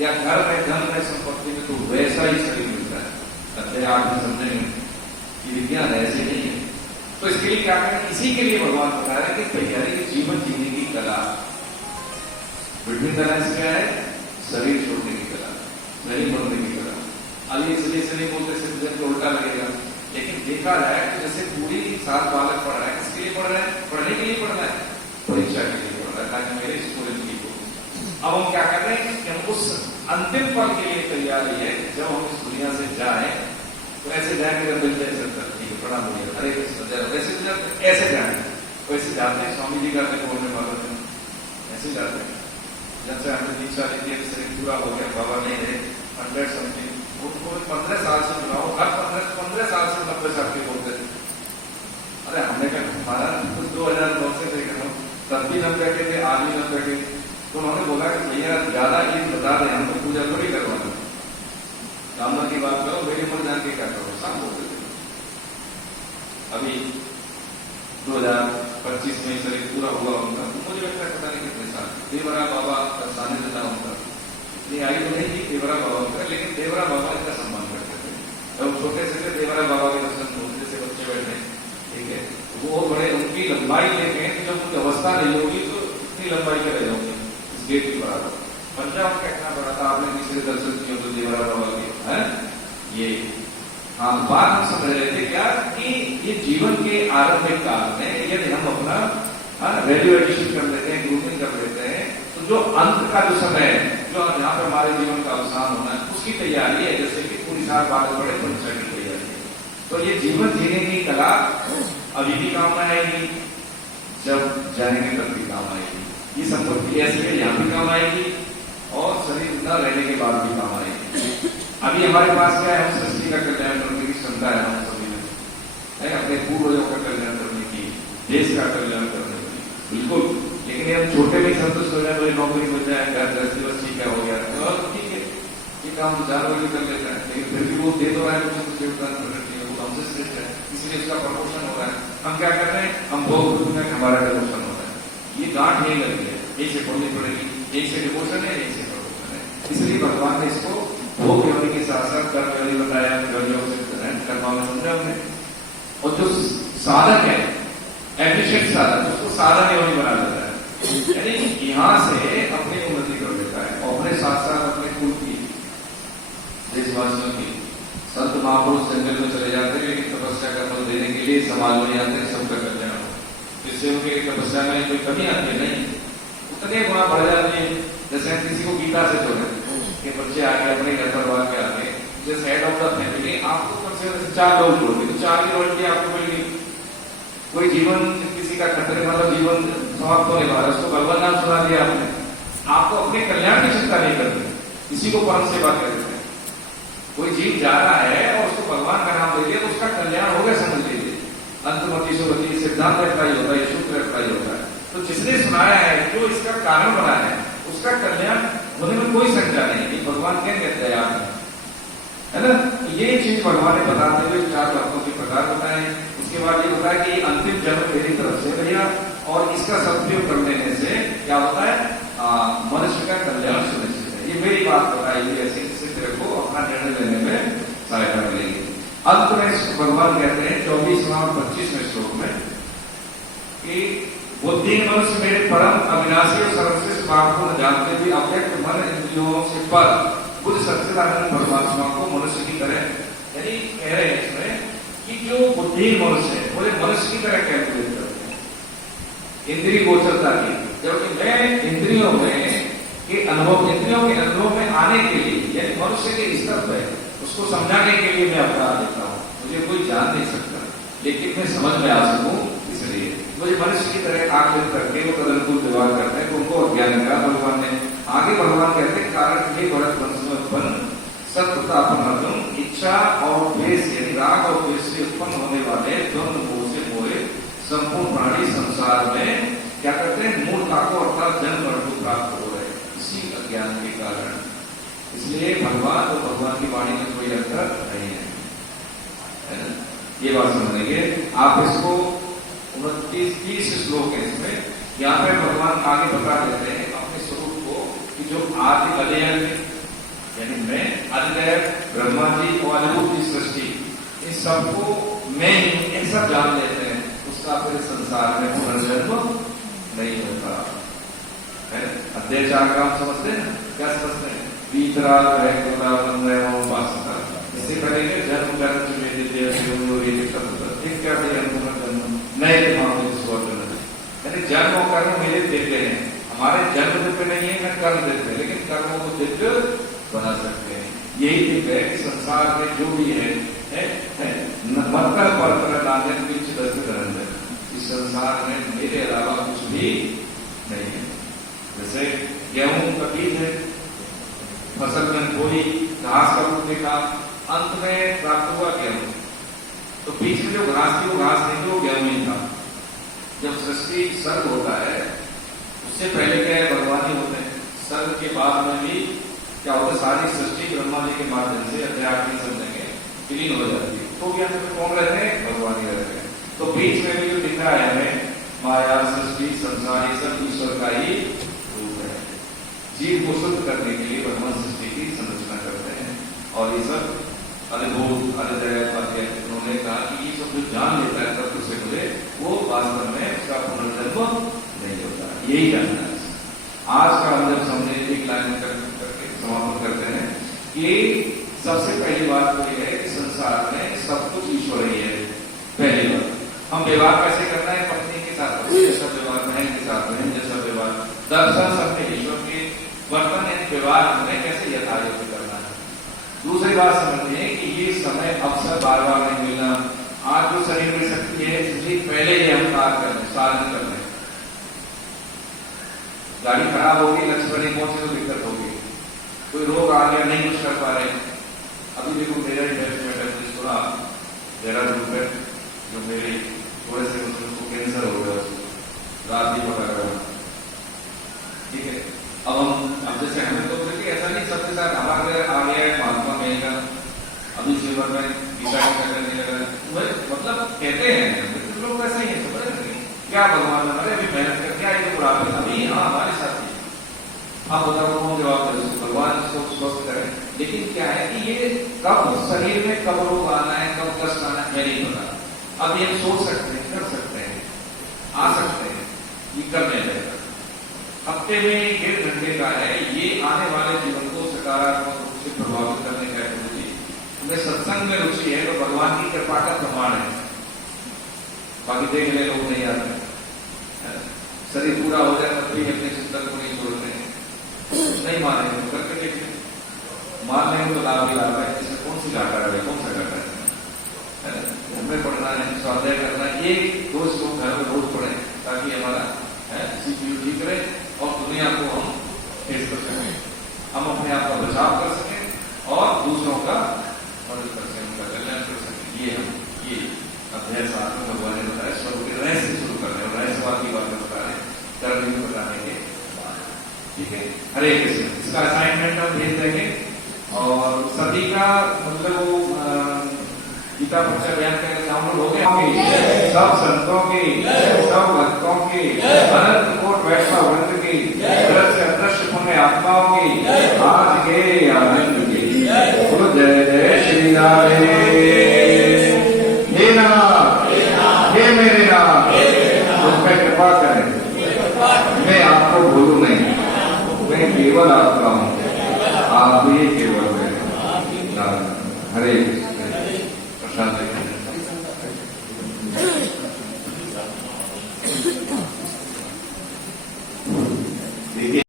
या घर में, धन में, संपत्ति में, तो वैसा ही शरीर मिलता है। अतः आप समझेंगे कि विज्ञान ऐसे नहीं है। तो इसके लिए क्या करें, इसी के लिए भगवान बता रहे हैं कि तैयारी की जीवन जीने की कला। विभिन्न तरह से क्या है, शरीर छोड़ने की कला, शरीर मरने की कला। अब ये इसलिए से नहीं बोलते, सिर्फ तो उल्टा लगेगा, लेकिन देखा जाए तो जैसे पूरी सात बालक पढ़ रहा है, किसके लिए पढ़ रहा है, पढ़ने के लिए पढ़ रहा है, परीक्षा के लिए पढ़ रहा है, ताकि मेरे स्टूडेंट ठीक हो। अब हम क्या कर रहे हैं कि हम उस अंतिम पल के लिए तैयारी है, जब हम इस दुनिया से जाए तो ऐसे जाएंगे, मिल जाए सकता, ठीक है, प्रणाम हो गया, हरे कृष्ण, वैसे ऐसे जाए, वैसे जाते हैं। स्वामी जी का बोलने वालों में ऐसे जाते हैं। जब से हमने दीक्षा ली थी, शरीर पूरा हो गया, बाबा नहीं रहे, 100 समथिंग, उनको 15 साल से जुड़ा हो, हर 15 साल से 90 साल के बोलते थे। अरे हमने कहा हमारा 2009 से देख रहा हूँ, तब भी 90 के थे, आज भी 90 के। तो उन्होंने बोला कि भैया ज्यादा ये बता दें, हम तो पूजा थोड़ी करवाना, कामना की बात करो, मेरी मन जान के क्या करो, सब बोलते थे। अभी 2025 में शरीर पूरा हुआ उनका, मुझे लगता है पता नहीं कितने साल, देवरा बाबा का सानिध्य था उनका, इतनी आई तो नहीं थी देवरा बाबा का, लेकिन देवरा बाबा इनका सम्मान करते थे। जब छोटे से थे देवरा बाबा के दर्शन होते से बच्चे बैठे, ठीक है, वो बड़े उनकी लंबाई लेके जब उनकी अवस्था नहीं होगी तो इतनी लंबाई के रह जाओगे इस गेट की बराबर। पंजाब का इतना बड़ा था, आपने किसी दर्शन किया तो देवरा बाबा के है ये। हाँ, बात हम समझ रहे थे क्या कि ये जीवन के आरंभिक काल में यदि हम अपना वैल्यू एडिशन कर लेते हैं, ग्रूमिंग कर लेते हैं, तो जो अंत का जो समय है, जो यहाँ पर हमारे जीवन का अवसान होना है, उसकी तैयारी है। जैसे कि पूरी साल बाद बड़े परीक्षा की तैयारी है। तो ये जीवन जीने की कला अभी भी काम आएगी, जब जाएंगे तब भी काम आएगी। ये संपत्ति ऐसी है, यहाँ भी काम आएगी और शरीर न रहने के बाद भी काम आएगी। अभी हमारे पास क्या है, हम सृष्टि का कल्याण करने की क्षमता है हम सभी में, अपने पूर्वजों का कल्याण करने की, देश का कल्याण करने की, बिल्कुल। लेकिन हम छोटे में संतुष्ट हो जाए, तो नौकरी मिल जाए, घर गृहस्थी बस ठीक है, हो गया, तो ठीक है, ये काम तो 4 बजे कर लेता है, लेकिन फिर भी वो दे तो रहा है मुझे कुछ योगदान करने, वो हमसे श्रेष्ठ है, इसलिए उसका प्रमोशन हो रहा है। हम क्या कर रहे हैं, हम भोग दुनिया में हमारा प्रमोशन हो रहा है। ये गांठ नहीं लग रही है, एक से पढ़नी पड़ेगी, एक से डिवोशन है, एक से प्रमोशन है। इसलिए भगवान ने इसको भोग योनि के साथ साथ कर्म योनि बताया, कर्मा में समझा हमने। और जो साधक है, एफिशिएंट साधक, उसको साधन योनि बना देता है, यानी यहां से अपनी उन्नति कर लेता है और अपने साथ साथ अपने कुल की, देशवासियों की। संत महापुरुष जंगल में चले जाते हैं, लेकिन तपस्या का फल देने के लिए समाज में आते हैं, सबका कल्याण हो, जिससे उनके तपस्या में कोई कमी आती नहीं, उतने गुणा बढ़ जाते हैं। जैसे किसी को गीता से जोड़े कि बच्चे आगे अपने घर परिवार के आगे, जैसे हेड ऑफ द फैमिली, आपको कम से कम 4 लोग जोड़े, तो 4 की रॉयल्टी आपको मिलेगी। कोई जीवन किसी का खतरे मतलब जीवन समाप्त होने वाला, उसको भगवान नाम सुना दिया आपने, आपको अपने कल्याण की चिंता नहीं करनी, इसी को परम सेवा कहते हैं। कोई जीव जा रहा है और उसको भगवान का नाम दे दिया, तो उसका कल्याण हो गया, समझ लीजिए। अंतमति सुमति सिद्धांत अप्लाई होता है, सूत्र अप्लाई होता है। तो जिसने सुनाया है, जो इसका कारण बना है, उसका कल्याण होने में कोई शंका नहीं। भगवान क्या कहते हैं आप, है ना। ये चीज भगवान ने बताते हुए 4 बातों के प्रकार बताए। उसके बाद ये बताया कि अंतिम जन्म मेरी तरफ से भैया, और इसका सदुपयोग कर लेने से क्या होता है, मनुष्य का कल्याण सुनिश्चित है। ये मेरी बात बताई हुई ऐसी, जिससे तेरे को अपना निर्णय लेने में सहायता मिलेगी। अंत में भगवान कहते हैं 24वां और 25वें श्लोक में कि बुद्धि मनुष्य मेरे परम अविनाशी और सर्वश्रेष्ठ भाव को न जानते हुए अव्यक्त मन इंद्रियों से पर बुद्ध सच्चिदानंद परमात्मा को मनुष्य की तरह, यानी कह रहे हैं इसमें कि जो बुद्धि मनुष्य है, बोले मनुष्य की तरह कैलकुलेट करते हैं इंद्रिय गोचरता की, जबकि मैं इंद्रियों के अनुभव में आने के लिए, यानी मनुष्य के स्तर पर उसको समझाने के लिए मैं अवतार देता हूँ। मुझे कोई जान नहीं सकता, लेकिन मैं समझ में आ सकूं, इसलिए मुझे मनुष्य की तरह आंख करके वो तदनुकूल व्यवहार करते हैं, तो उनको अज्ञान का भगवान ने आगे भगवान कहते हैं कारण ये भरत वंश में उत्पन्न सत्तापन इच्छा और द्वेष, यानी राग और द्वेष से उत्पन्न होने वाले द्वंद्व मोह से मोहे संपूर्ण प्राणी संसार में क्या करते हैं, मूर्खता को अर्थात जन्म मृत्यु प्राप्त हो रहे इसी अज्ञान के कारण। इसलिए भगवान और भगवान की वाणी में कोई अंतर नहीं है ना। ये बात समझेंगे आप। इसको 29-30 श्लोक है इसमें, यहाँ पे भगवान आगे बता देते हैं अपने स्वरूप को कि जो आदि अध्ययन यानी मैं आदिदेव ब्रह्मा जी और अनुभूत की सृष्टि इन सबको मैं इन सब जान लेते हैं, उसका फिर संसार में पुनर्जन्म नहीं होता है। अध्याय 4 का हम समझते हैं, क्या समझते हैं? वीतराग है उपासना, इससे पहले के जन्म कर्म नए मामले यानी जन्म और कर्म मेरे दिव्य हैं। हमारे जन्म दिव्य नहीं है, मैं कर्म दिव्य, लेकिन कर्मों को दिव्य बना सकते हैं। यही दिव्य है कि संसार में जो भी है मतलब इस संसार में मेरे अलावा कुछ भी नहीं है। जैसे गेहूं का बीज है, फसल में कोई घास का रूप देखा, अंत में प्राप्त हुआ गेहूं, तो बीच में जो घास थी वो घास नहीं थी, वो गेहूं ही था। जब सृष्टि सर्ग होता है उससे पहले क्या है, भगवान ही होते हैं। सर्ग के बाद में भी क्या होता है, सारी सृष्टि ब्रह्मा जी के माध्यम से अध्यात्म की समझेंगे विलीन हो जाती है। तो भी यहाँ पे कौन रहते हैं? भगवान ही रहते हैं। तो बीच में भी जो दिख रहा है हमें माया, सृष्टि, संसार, ये सब ईश्वर का ही रूप है। जीव को शुद्ध करने के लिए भगवान सृष्टि की संरचना करते हैं। और ये सब अद्भुत उन्होंने कहा कि ये सब जो जान लेता है तत्व से मुझे, वो वास्तव में उसका पुनर्जन्म नहीं होता। यही जानना है। आज का हम जब समझे एक लाइन करके समापन करते हैं कि सबसे पहली बात तो यह है कि संसार में सब कुछ ईश्वर ही है। पहली बात, हम व्यवहार कैसे करना है? पत्नी के साथ जैसा व्यवहार, बहन के साथ बहन जैसा व्यवहार, दर्शन सबके ईश्वर के वर्तन व्यवहार हमें कैसे यथायोग्य करना है। दूसरी बात समझते हैं कि ये समय अवसर बार बार नहीं मिलना। आज जो शरीर में शक्ति है, इसलिए पहले ही हम साधन कर रहे हैं। गाड़ी खराब होगी, लक्ष्य पर नहीं पहुंचे तो दिक्कत होगी, कोई रोग आ गया, नहीं कुछ कर पा रहे। अभी देखो मेरा ही मैरिज थोड़ा देहरादून में, जो मेरे थोड़े से उसको कैंसर हो गया, रात ही पता करा, ठीक है। अब जैसे हमें तो ऐसा नहीं सबके साथ हमारे आ गया है महात्मा में का, अभी जीवन में करने लगा, मतलब कहते हैं तो लोग ऐसा ही है, समझ नहीं क्या भगवान हमारे अभी मेहनत कर, क्या ये बुढ़ापे अभी हाँ हमारे साथ ही। आप बताओ कौन जवाब दे? भगवान इसको स्वस्थ करें, लेकिन क्या है कि ये कब शरीर में कब रोग आना है, कब कष्ट आना है, नहीं पता। अब ये सोच सकते हैं, कर सकते हैं, आ सकते हैं, ये करने लगेगा। हफ्ते में 1.5 घंटे का है, ये आने वाले जीवन को सकारात्मक रूप से प्रभावित करने का रुचि। तुम्हें सत्संग में रुचि है तो भगवान की कृपा का प्रमाण है। बाकी देखने लोग नहीं आते, शरीर पूरा हो जाए तब भी अपने चिंतन को नहीं छोड़ते हैं, नहीं मानेंगे तो करके देखिए, मान लेंगे तो लाभ ही लाभ है। इसमें कौन सी घाटा है, कौन सा घाटा है? हमें पढ़ना है, स्वाध्याय करना है, एक दो श्लोक घर में रोज पढ़े ताकि हमारा सीपीयू ठीक रहे और दुनिया को हम फेस कर सकें, हम अपने आप का बचाव कर सकें और दूसरों का मदद कर सकें, उनका कल्याण कर सकें। ये अध्याय 7 में भगवान ने बताया, स्वरूप के रहस्य शुरू कर रहे हैं, रहस्यवाद की बातें बता रहे हैं, कर्म को बताने के बाद, ठीक है। हरे कृष्ण। इसका असाइनमेंट हम भेज देंगे और सभी का मतलब गीता परिचय बयान करके डाउनलोड हो गए, सब संतों की, सब भक्तों की, अनंत कोट वैष्णव वृंद की, दृश्य अदृश्य पुण्य आत्माओं की, आज के आनंद की। बोलो जय जय श्री राधे। हे नाथ, हे मेरे नाथ, मुझ पर कृपा करें, मैं आपको भूलूं नहीं, मैं केवल आपका हूँ, आप ही केवल है। हरे कृष्ण।